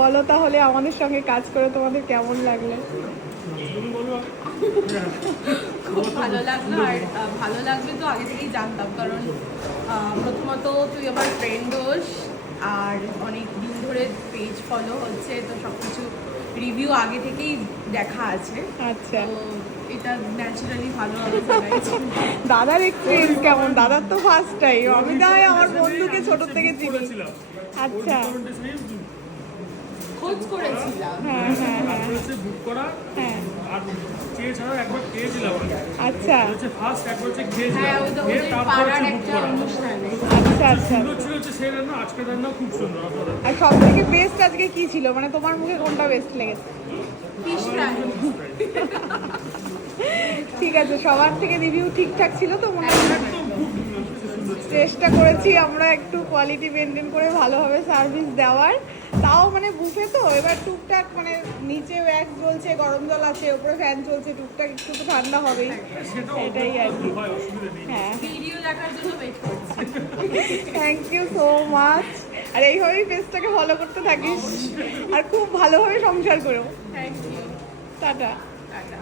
বলো তাহলে আমাদের সঙ্গে কাজ করে তোমাদের কেমন লাগলো? খুব ভালো লাগলো। আর ভালো লাগবে তো আগে থেকেই জানতাম, কারণ প্রথমত তুই আমার ফ্রেন্ড হোস, আর অনেক দিন ধরে পেজ ফলো হচ্ছে, তো সব কিছু রিভিউ আগে থেকেই দেখা আছে। আচ্ছা, তো এটা ন্যাচারালি ভালো হবে জানাইছি। দাদার এক্সপিরিয়েন্স কেমন? দাদার তো ফার্স্ট টাইম, আমি তাই আমার বন্ধুকে ছোট থেকে চিনি। আচ্ছা, খোঁজ করেছিলাম। হ্যাঁ হ্যাঁ হ্যাঁ বুক করা হ্যাঁ, আর চেয়ে ছাড়া একবার খেয়েছিলাম আমি। আচ্ছা হচ্ছে ফার্স্ট একবার হচ্ছে হ্যাঁ, খেয়েছিলাম, ওই তো খেয়ে ওদের তারপর পাড়ার হচ্ছে বুক একটা করা। অনুষ্ঠানে। আচ্ছা আচ্ছা। সুন্দর ছিল হচ্ছে সেই রান্না, আজকের রান্না খুব সুন্দর আপনারা। আর সব থেকে বেস্ট আজকে কি ছিল, মানে তোমার মুখে কোনটা বেস্ট লেগেছে? Fish fry. ঠিক আছে, সবার থেকে রিভিউ ঠিকঠাক ছিল তো মনে হয়? একদম খুব চেষ্টা করেছি আমরা একটু কোয়ালিটি মেনটেন করে ভালোভাবে সার্ভিস দেওয়ার, তাও মানে বুফে তো এবার টুকটাক মানে নিচে ওয়্যাক্স জ্বলছে, গরম জল আছে, উপরে ফ্যান চলছে, টুকটাক একটু তো ঠান্ডা হবেই, সেটাও এটাই আর কি। হয়, অসুবিধা নেই। হ্যাঁ, ভিডিও দেখার জন্য ওয়েট করছি। Thank you so much. আর এইভাবেই পেজটাকে ফলো করতে থাকিস আর খুব ভালোভাবে সংসার করো। Thank you. টাটা। টাটা।